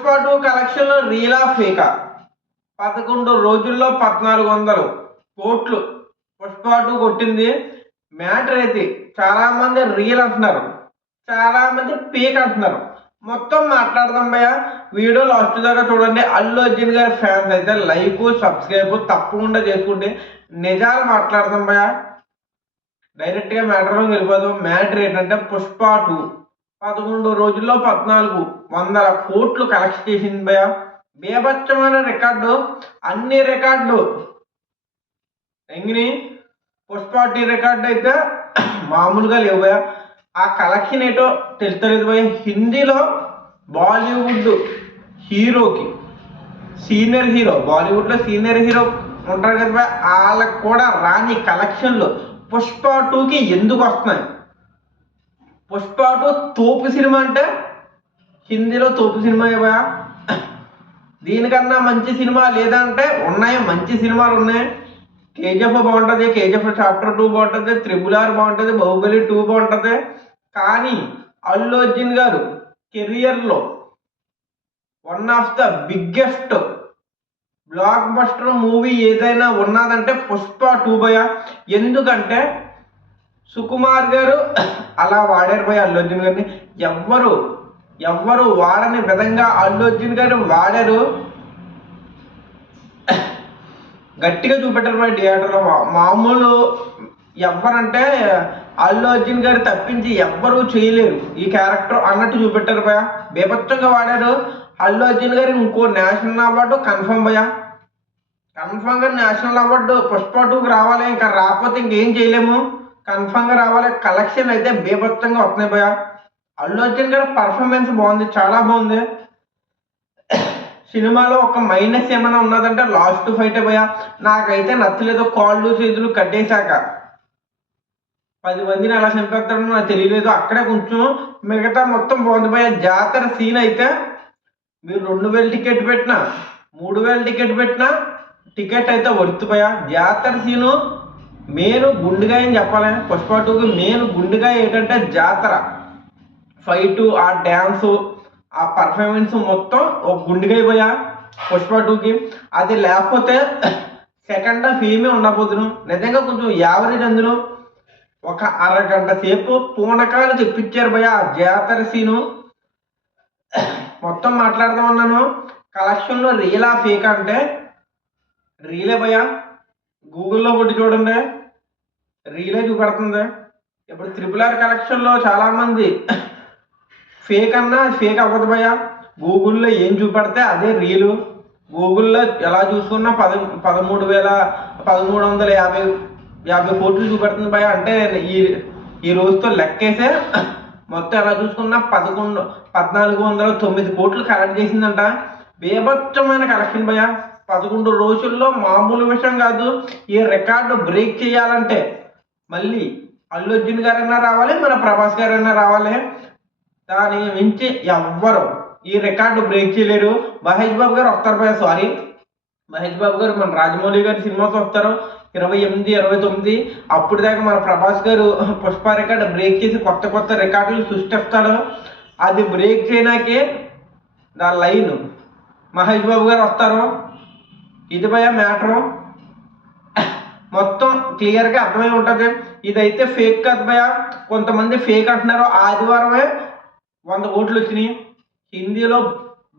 పుష్ప 2 కలెక్షన్లో రీలా ఫేకా 11 రోజుల్లో 1400 కోట్లు పుష్ప 2 కొట్టింది. మ్యాటర్ అయితే చాలా మంది రియల్ అంటున్నారు, చాలా మంది ఫేక్ అంటున్నారు. మొత్తం మాట్లాడదాం భయ్య. వీడియో లాస్ట్ దాకా చూడండి. అల్లు అర్జున్ గారి ఫ్యాన్స్ అయితే లైక్ సబ్స్క్రైబ్ తప్పకుండా చేసుకుంటే నిజాలు మాట్లాడదాం భయ్య. డైరెక్ట్గా మ్యాటర్లోకి వెళ్ళిపోదాం. మ్యాటర్ ఏంటంటే పుష్ప 2 11 రోజుల్లో 1400 కోట్లు కలెక్ట్ చేసింది భయ్య. బేభత్సమైన రికార్డు. అన్ని రికార్డులు ఎంగిని పుష్ప 2 రికార్డు అయితే మామూలుగా లేవు భయ్య. ఆ కలెక్షన్ ఏంటో తెలుస్తలేదు భయ్య. హిందీలో బాలీవుడ్ హీరోకి సీనియర్ హీరో, బాలీవుడ్లో సీనియర్ హీరో ఉంటారు కదా భయ్య, వాళ్ళకి కూడా రాని కలెక్షన్లు పుష్ప 2కి ఎందుకు వస్తున్నాయి? పుష్ప 2 తోపు సినిమా అంటే హిందీలో తోపు సినిమా భయ్య. దీనికన్నా మంచి సినిమా లేదంటే ఉన్నాయి, మంచి సినిమాలు ఉన్నాయి. కేజీఎఫ్ బాగుంటుంది, కేజీఎఫ్ చాప్టర్ 2 బాగుంటుంది, RRR బాగుంటుంది, బాహుబలి 2 బాగుంటుంది. కానీ అల్లు అర్జున్ గారు కెరియర్లో one of the biggest block buster movie ఏదైనా ఉన్నదంటే పుష్ప 2 భయ్య. ఎందుకంటే సుకుమార్ గారు అలా వాడారు భయ్య అల్లు అర్జున్ గారిని. ఎవ్వరు వాడని విధంగా అల్లు అర్జున్ గారు వాడారు. గట్టిగా చూపెట్టారు భయ్య థియేటర్లో. మామూలు ఎవరంటే అల్లు అర్జున్ గారు తప్పించి ఎవ్వరూ చేయలేరు ఈ క్యారెక్టర్ అన్నట్టు చూపెట్టారు భయ్య. బేభత్సంగా వాడారు. అల్లు అర్జున్ గారు ఇంకో నేషనల్ అవార్డు కన్ఫర్మ్ భయ్య. కన్ఫర్మ్గా నేషనల్ అవార్డు పుష్ప 2కి రావాలి. ఇంకా రాకపోతే ఇంకేం చేయలేము, కన్ఫర్మ్గా రావాలి. కలెక్షన్ అయితే బేభత్సంగా వస్తున్నాయి భయ్య. అల్లు అర్జున్ గారి పర్ఫార్మెన్స్ బాగుంది, చాలా బాగుంది. సినిమాలో ఒక మైనస్ ఏమైనా ఉన్నదంటే లాస్ట్ ఫైట్ భయ్య. నాకైతే నచ్చలేదు. కాళ్ళు చేతులు కట్టేశాక 10 మందిని ఎలా చంపేస్తాడో నాకు తెలియలేదు. అక్కడే కొంచెం మిగతా మొత్తం బాగుంది భయ్య. జాతర సీన్ అయితే మీరు 2000 టికెట్ పెట్టినా 3000 టికెట్ పెట్టినా టికెట్ అయితే వర్త్ భయ్య. జాతర సీను మెయిన్ గుండెగా అని చెప్పాలి. పుష్ప 2కి మెయిన్ గుండెగా ఏంటంటే జాతర ఫైటు, ఆ డ్యాన్సు, ఆ పర్ఫార్మెన్స్ మొత్తం ఒక గుండెగా భయ్య పుష్ప 2కి. అది లేకపోతే సెకండ్ హాఫ్ ఏమీ ఉండబోతును. నిజంగా కొంచెం యావరేజ్. అందులో ఒక అరగంట సేపు పూనకాలు తెప్పించారు భయ్య ఆ జాతర సీను. మొత్తం మాట్లాడుతూ ఉన్నాను. కలెక్షన్లో రీలా ఫేక్ అంటే రీలే భయ్య. గూగుల్లో కొట్టి చూడండి, రీలే చూపెడుతుంది. ఇప్పుడు RRR కలెక్షన్లో చాలామంది ఫేక్ అన్నా ఫేక్ అవ్వదు భయ్య. గూగుల్లో ఏం చూపెడితే అదే రీలు. గూగుల్లో ఎలా చూసుకున్నా 1350 కోట్లు చూపెడుతుంది భయ్య. అంటే ఈ రోజుతో లెక్కేసే మొత్తం ఎలా చూసుకున్నా 1409 కోట్లు కలెక్ట్ చేసిందంట. బేభత్సమైన కలెక్షన్ భయ్య. 11 రోజుల్లో మామూలు విషయం కాదు. ఈ రికార్డు బ్రేక్ చేయాలంటే మళ్ళీ అల్లు అర్జున్ గారైనా రావాలి, మన ప్రభాస్ గారైనా రావాలి. దానికి మించి ఎవ్వరు ఈ రికార్డు బ్రేక్ చేయలేరు. మహేష్ బాబు గారు వస్తారు భయ్య. మహేష్ బాబు గారు మన రాజమౌళి గారి సినిమాతో వస్తారు 28, 29. అప్పుడు దాకా మన ప్రభాస్ గారు పుష్ప రికార్డు బ్రేక్ చేసి కొత్త రికార్డులు సృష్టిస్తాడు. అది బ్రేక్ చేయడానికే దాని లైన్ మహేష్ బాబు గారు వస్తారు. ఇది భయ్య మ్యాటరు. మొత్తం క్లియర్గా అర్థమై ఉంటుంది. ఇదైతే ఫేక్ కాదు భయ్య. కొంతమంది ఫేక్ అంటున్నారు. ఆదివారమే 100 కోట్లు వచ్చినాయి. హిందీలో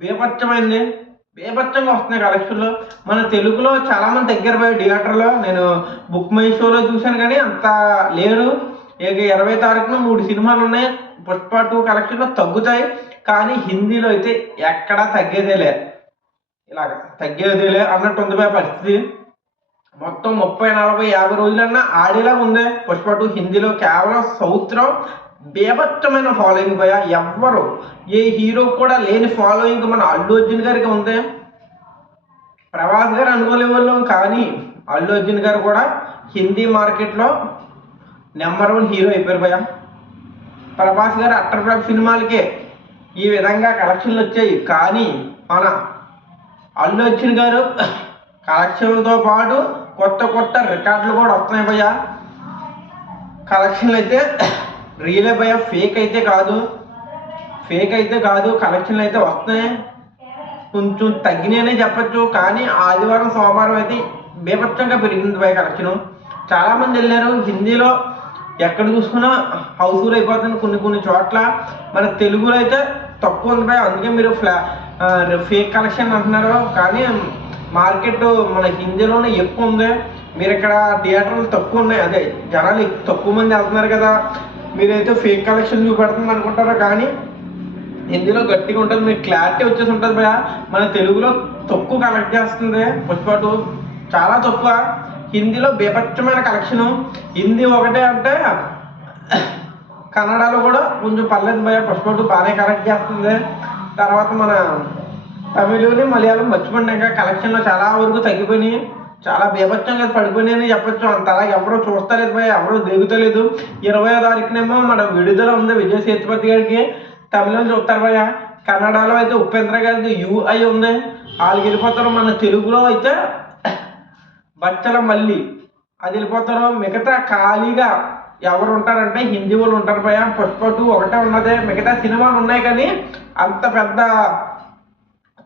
బేభత్సంగా వస్తున్నాయి కలెక్షన్లో. మన తెలుగులో చాలామంది తగ్గారు భయ్య థియేటర్లో. నేను బుక్ మై షోలో చూశాను కానీ అంత లేరు. ఇక 20 తారీఖున 3 సినిమాలు ఉన్నాయి. పుష్ప 2 కలెక్షన్లో తగ్గుతాయి. కానీ హిందీలో అయితే ఎక్కడా తగ్గేదేలే అన్నట్టు ఉంది భయ్య పరిస్థితి. మొత్తం 30, 40, 50 రోజులన్నా ఆడేలాగా ఉంది పుష్ప 2 హిందీలో. కేవలం సౌత్లో బేభత్సమైన ఫాలోయింగ్ భయ్య. ఎవ్వరు ఏ హీరో కూడా లేని ఫాలోయింగ్ మన అల్లు అర్జున్ గారికి ఉంది. ప్రభాస్ గారు అనుకోలేవాళ్ళం, కానీ అల్లు అర్జున్ గారు కూడా హిందీ మార్కెట్లో నెంబర్ 1 హీరో అయిపోయారు భయ్య. ప్రభాస్ గారు అట్టర్ఫ్లాప్ సినిమాలకే ఈ విధంగా కలెక్షన్లు వచ్చాయి. కానీ మన అల్లు అర్జున్ గారు కలెక్షన్లతో పాటు కొత్త రికార్డులు కూడా వస్తున్నాయి భయ్య. కలెక్షన్లు అయితే రియలే భయ్య. ఫేక్ అయితే కాదు. కలెక్షన్లు అయితే వస్తున్నాయి. కొంచెం తగ్గినాయనే చెప్పచ్చు. కానీ ఆదివారం సోమవారం అయితే బీభత్సంగా పెరిగింది భయ కలెక్షన్. చాలామంది వెళ్ళారు. హిందీలో ఎక్కడ చూసుకున్నా హౌస్ఫుల్ అయిపోతుంది. కొన్ని చోట్ల మన తెలుగులో అయితే తక్కువ ఉంది భయ. అందుకే మీరు ఫేక్ కలెక్షన్ అంటున్నారు, కానీ మార్కెట్ మన హిందీలోనే ఎక్కువ ఉంది. మీరు ఇక్కడ థియేటర్లు తక్కువ ఉన్నాయి, అదే జనాలు తక్కువ మంది వెళ్తున్నారు కదా, మీరైతే ఫేక్ కలెక్షన్ చూపెడుతుంది అనుకుంటారు. కానీ హిందీలో గట్టిగా ఉంటుంది, మీకు క్లారిటీ వచ్చేసి ఉంటుంది భయ. మన తెలుగులో తక్కువ కలెక్ట్ చేస్తుంది పుష్ప 2, చాలా తక్కువ. హిందీలో బీభత్సమైన కలెక్షను. హిందీ ఒకటే అంటే కన్నడలో కూడా కొంచెం పర్లేదు భయ. పుష్ప 2 బాగానే కలెక్ట్ చేస్తుంది. తర్వాత మన తమిళని మలయాళం మర్చిపోయినాక కలెక్షన్లో చాలా వరకు తగ్గిపోయినాయి, చాలా బీభత్సంగా పడిపోయినాయని చెప్పొచ్చు. అంతలా ఎవరో చూస్తలేదు భయ, ఎవరో దిగుతలేదు. 20వ తారీఖునేమో మన విడుదల ఉంది విజయ్ సేతుపతి గారికి, తమిళం చూస్తారు భయ. కన్నడలో అయితే ఉపేంద్ర గారికి UI ఉంది, వాళ్ళకి వెళ్ళిపోతారు. మన తెలుగులో అయితే బచ్చల మళ్ళీ అది వెళ్ళిపోతారు. మిగతా ఖాళీగా ఎవరు ఉంటారంటే హిందీ వాళ్ళు ఉంటారు భయ. పుష్ప 2 ఒకటే ఉన్నదే, మిగతా సినిమాలు ఉన్నాయి కానీ అంత పెద్ద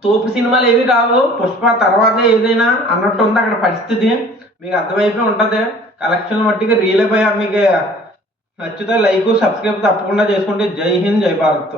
తోపు సినిమాలు ఏవి రావు. పుష్ప తర్వాతే ఏదైనా అన్నట్టు ఉంది అక్కడ పరిస్థితి. మీకు అర్థమైపోయి ఉంటుంది. కలెక్షన్ మట్టికి రీలే భయ. మీకు నచ్చితే లైక్ సబ్స్క్రైబ్ తప్పకుండా చేసుకుంటే. జై హింద్, జై భారత్.